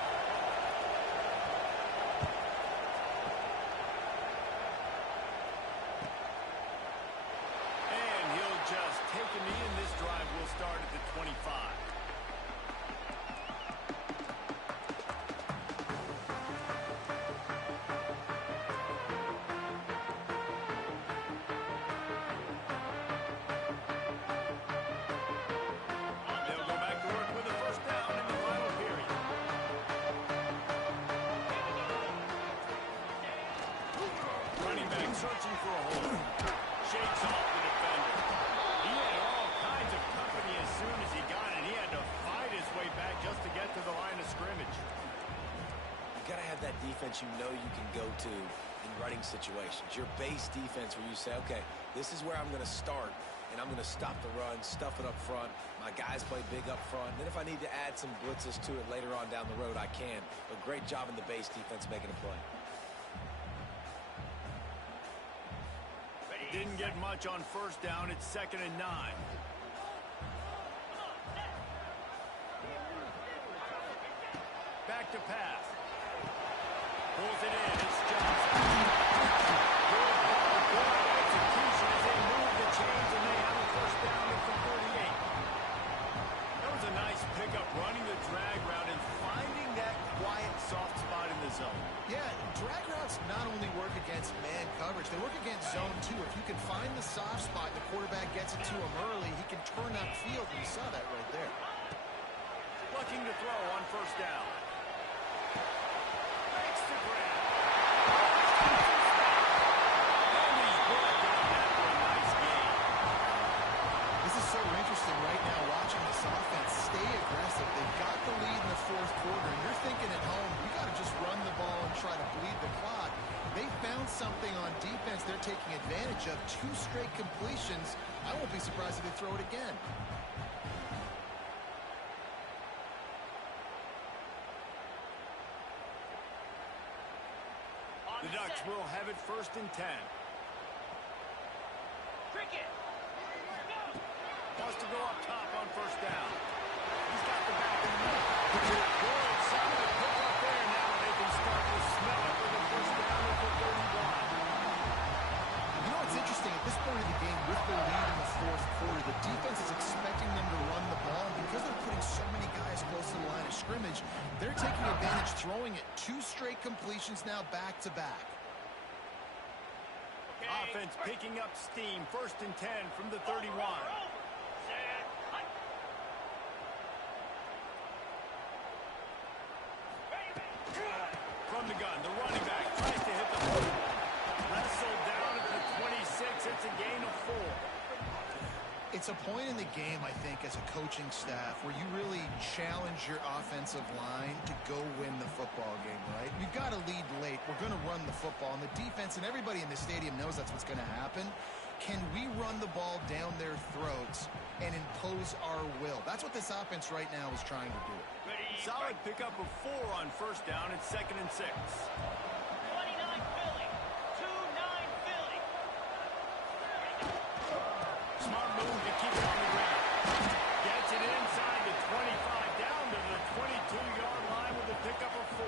defense you know you can go to in running situations. Your base defense where you say, okay, this is where I'm going to start, and I'm going to stop the run, stuff it up front. My guys play big up front. Then if I need to add some blitzes to it later on down the road, I can. But great job in the base defense making a play. Didn't get much on first down. It's 2nd and 9. Back to pass. Pulls it in. It's Johnson. Good execution as they move the chains, and they have a first down at the 38. That was a nice pickup, running the drag route and finding that quiet, soft spot in the zone. Yeah, drag routes not only work against man coverage, they work against zone too. If you can find the soft spot and the quarterback gets it to him early, he can turn upfield, and you saw that right there. Looking to throw on first down. Makes the grab. And he's brought down after a nice gain. This is so interesting right now, watching this offense stay aggressive. They've got the lead in the fourth quarter, and you're thinking at home, you got to just run the ball and try to bleed the clock. They found something on defense they're taking advantage of. 2 straight completions. I won't be surprised if they throw it again. The Ducks will have it 1st and 10. Cricket. Wants to go up top on first down. He's got the back in the middle. Good, solid pick up there. Now they can start to smell it with a first down at the 31. You know, it's interesting. At this point of the game, with the lead in the fourth quarter, the defense is expecting them to run the ball. And because they're putting so many guys close to the line of scrimmage, they're taking advantage, throwing it. 2 straight completions now back-to-back. Offense picking up steam. 1st and 10 from the 31. From the gun, the running back tries to hit the ball. Wrestled down at the 26. It's a gain of 4. It's a point in the game, I think, as a coaching staff where you really challenge your offensive line to go win the football game, right? We've got to lead late. We're going to run the football. And the defense and everybody in the stadium knows that's what's going to happen. Can we run the ball down their throats and impose our will? That's what this offense right now is trying to do. Solid pickup of 4 on first down. It's 2nd and 6. 29 Philly. 2-9 Philly. Smart move to keep it on the ground. Gets it inside the 25, down to the 22-yard line with a pickup of 4.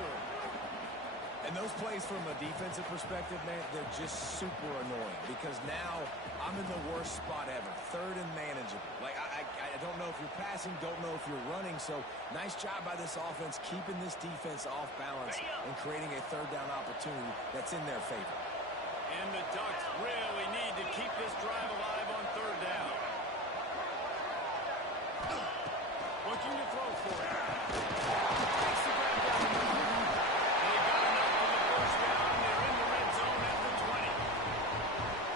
And those plays from a defensive perspective, man, they're just super annoying because now I'm in the worst spot ever. 3rd and manageable. Like, I don't know if you're passing, don't know if you're running. So nice job by this offense keeping this defense off balance and creating a 3rd down opportunity that's in their favor. And the Ducks really need to keep this drive alive on 3rd down. Looking to throw for it. Takes the grab down the middle. They've got enough for the first down. They're in the red zone at the 20.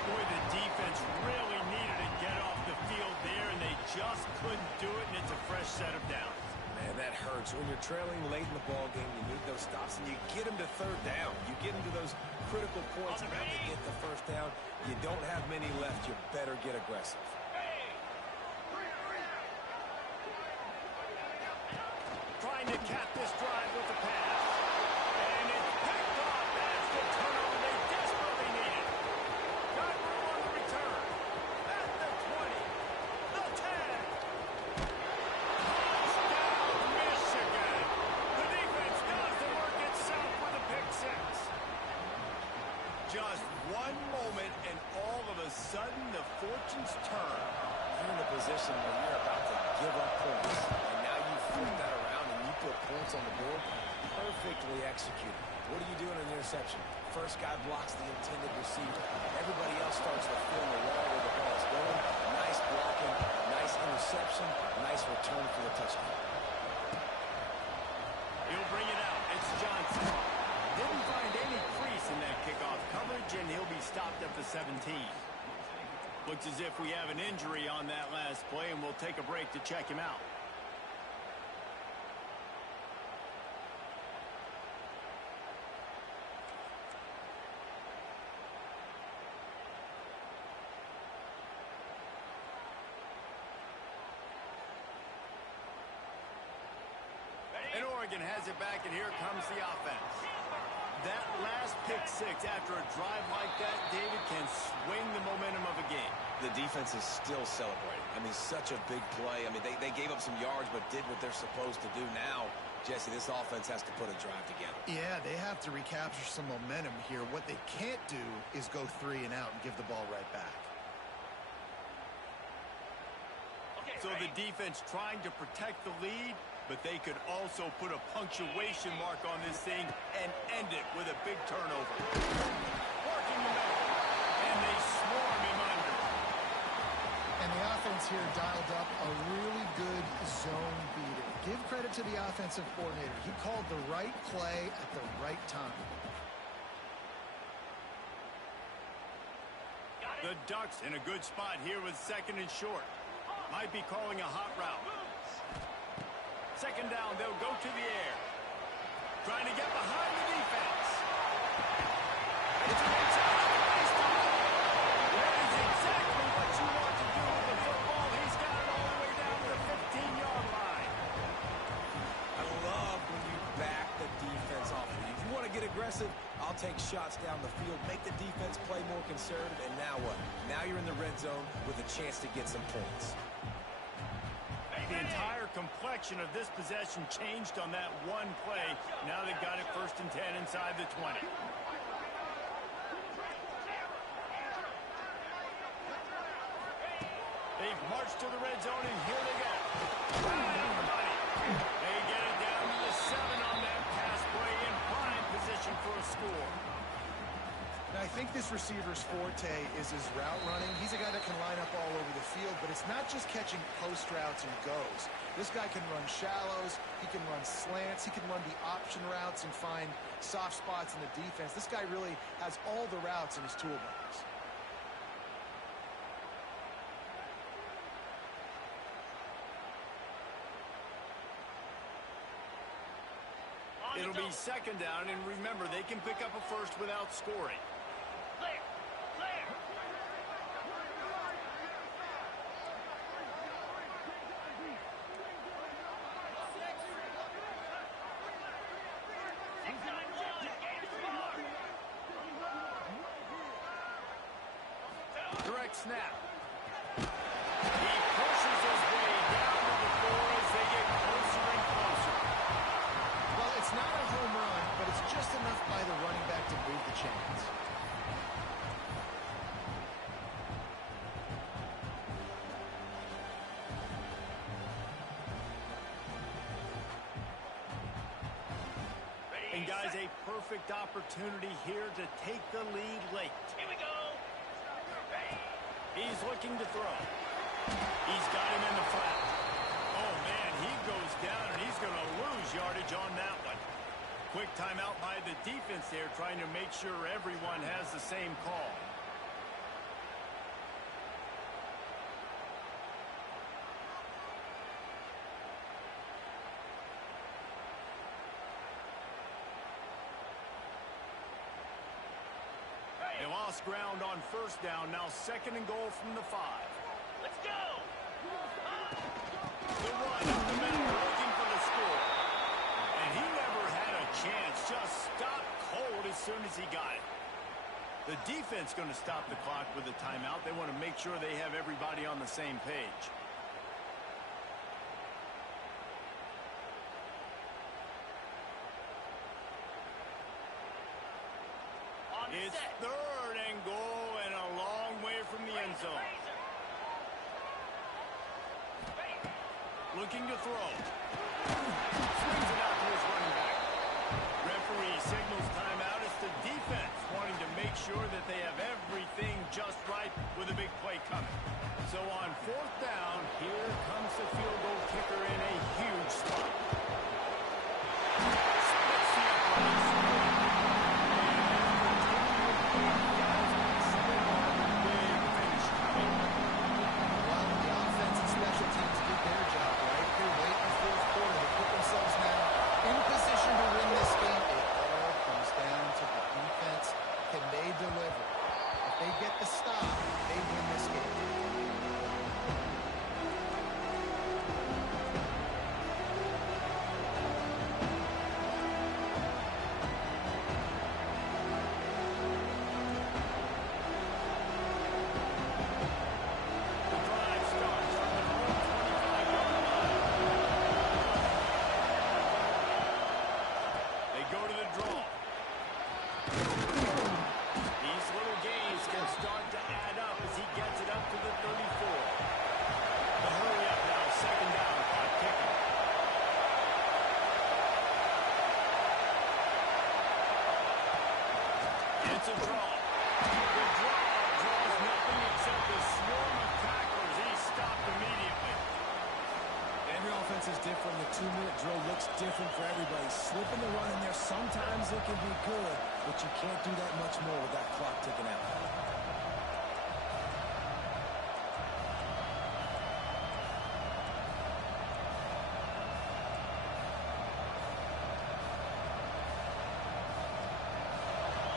Boy, the defense really needed to get off the field there, and they just couldn't do it, and it's a fresh set of downs. Man, that hurts. When you're trailing late in the ball game, you need those stops, and you get them to 3rd down. You get them to those critical points around to get the first down. You don't have many left. You better get aggressive. Trying to cap this drive with a pass. And it's picked off. That's the turnover they desperately needed. Got room on the return. At the 20. The 10. Touchdown, Michigan. The defense does the work itself with a pick 6. Just one moment, and all of a sudden, the fortunes turn. You're in a position where you're about to give up points, and now you flip that around and you put points on the board. Perfectly executed. What do you do in an interception? First guy blocks the intended receiver. Everybody else starts to fill the wall where the ball's going. Nice blocking, nice interception, nice return for the touchdown. He'll bring it out. It's Johnson. Didn't find any crease in that kickoff coverage, and he'll be stopped at the 17. Looks as if we have an injury on that last play, and we'll take a break to check him out. Oregon has it back, and here comes the offense. That last pick six after a drive like that, David, can swing the momentum of a game. The defense is still celebrating. I mean, such a big play. I mean, they gave up some yards but did what they're supposed to do. Now, Jesse, this offense has to put a drive together. Yeah, they have to recapture some momentum here. What they can't do is go 3 and out and give the ball right back. So the defense trying to protect the lead, but they could also put a punctuation mark on this thing and end it with a big turnover. Working the middle, and they swarm him under. And the offense here dialed up a really good zone beater. Give credit to the offensive coordinator. He called the right play at the right time. The Ducks in a good spot here with 2nd and short. Might be calling a hot route. 2nd down, they'll go to the air. Trying to get behind the defense. It's a return on the baseline. That is exactly what you want to do with the football. He's got it all the way down to the 15-yard line. I love when you back the defense off of you. If you want to get aggressive, I'll take shots down the field, make the defense play more conservative, and now what? Now you're in the red zone with a chance to get some points. The entire complexion of this possession changed on that one play. Now they've got it 1st and 10 inside the 20. They've marched to the red zone, and here they go. Right on the money. They get it down to the 7 on that pass play in prime position for a score. Now, I think this receiver's forte is his route running. He's a guy that can line up all over the field, but it's not just catching post routes and goes. This guy can run shallows, he can run slants, he can run the option routes and find soft spots in the defense. This guy really has all the routes in his toolbox. It'll be 2nd down, and remember, they can pick up a first without scoring. Clear. Clear. Direct snap. He pushes his way down to the 4 as they get closer and closer. Well, it's not a home run, but it's just enough by the running back to move the chains. And guys, a perfect opportunity here to take the lead late. Here we go. He's looking to throw. He's got him in the flat. Oh, man, he goes down, and he's going to lose yardage on that one. Quick timeout by the defense there, trying to make sure everyone has the same call. They lost ground on 1st down. Now 2nd and goal from the 5. Let's go. The run up the middle, looking for the score. And he never had a chance. Just stopped cold as soon as he got it. The defense going to stop the clock with a timeout. They want to make sure they have everybody on the same page. It's 3rd and goal and a long way from the end zone. Looking to throw. Swings it out to his running back. Referee signals timeout. It's the defense wanting to make sure that they have everything just right with a big play coming. So on 4th down, here comes the field goal kicker in a huge spot. Splits the uprights. defensive draw. The draw draws nothing except a swarm of tacklers. He's stopped immediately. Every offense is different. The 2-minute drill looks different for everybody. Slipping the run in there, sometimes it can be good, but you can't do that much more with that clock ticking out.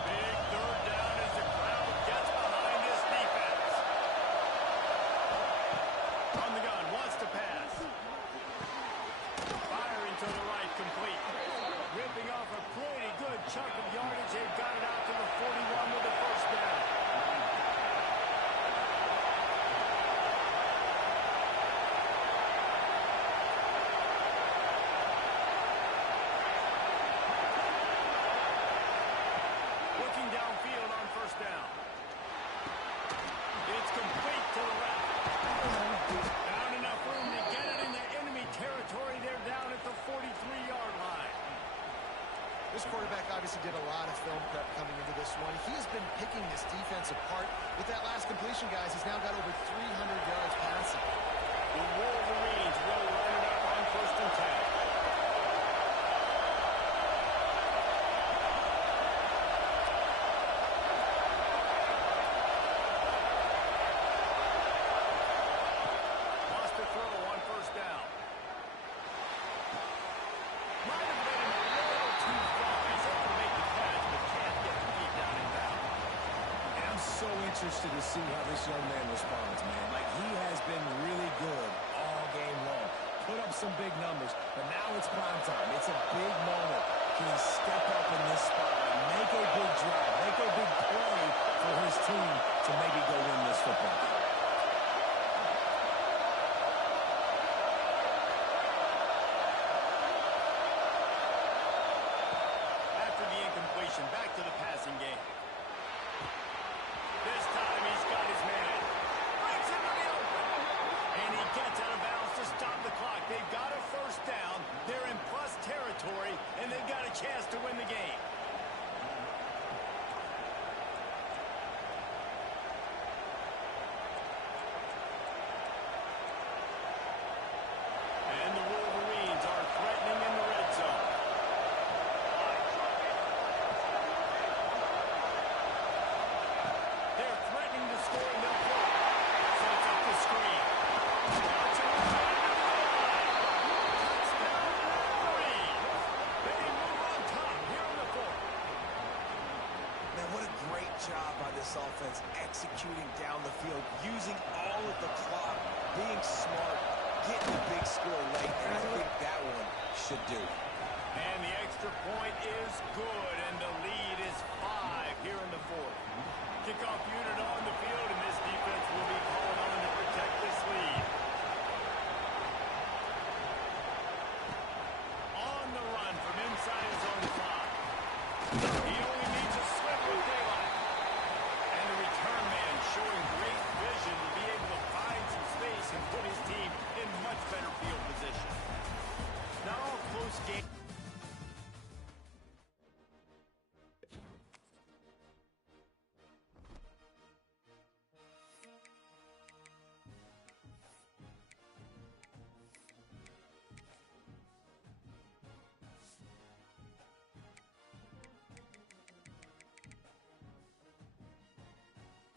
Big third down as the crowd gets behind this defense. On the gun, wants to pass. Firing to the right, complete. Ripping off a pretty good chunk of yardage. They've got it out to the 41 with the first down. Looking downfield on first down. It's complete to the left. Not enough room to get it in the enemy territory. They're down at the 43-yard line. This quarterback obviously did a lot of film prep coming into this one. He has been picking this defense apart. With that last completion, guys, he's now got over 300 yards passing. The Wolverines will line it up on first and 10. Lost the throw on first down. Might have been a little too far. He's able to make the catch, but can't get the feet down in bounds. And I'm so interested to see how this young man responds, man. Like, he has been really good all game long. Put up some big numbers, but now it's prime time. It's a big moment. Can he step up in this spot and make a big drive, make a big play for his team to maybe go win this football game? After the incompletion, back to the passing game. This time he's got his man. Breaks into the open. And he gets out of bounds to stop the clock. They've got a first down. They're in plus territory, and they've got a chance to win the game. And the Wolverines are threatening in the red zone. They're threatening to score in their play. Sets up the screen. Watch him run into the line. Touchdown, Wolverines. They move on top here in the fourth. Man, what a great job by this offense executing down the field, using all of the clock, being smart, getting the big score late, and I think that one should do. And the extra point is good, and the lead is 5 here in the fourth. Kickoff unit on the field, and this defense will be called on to protect this lead.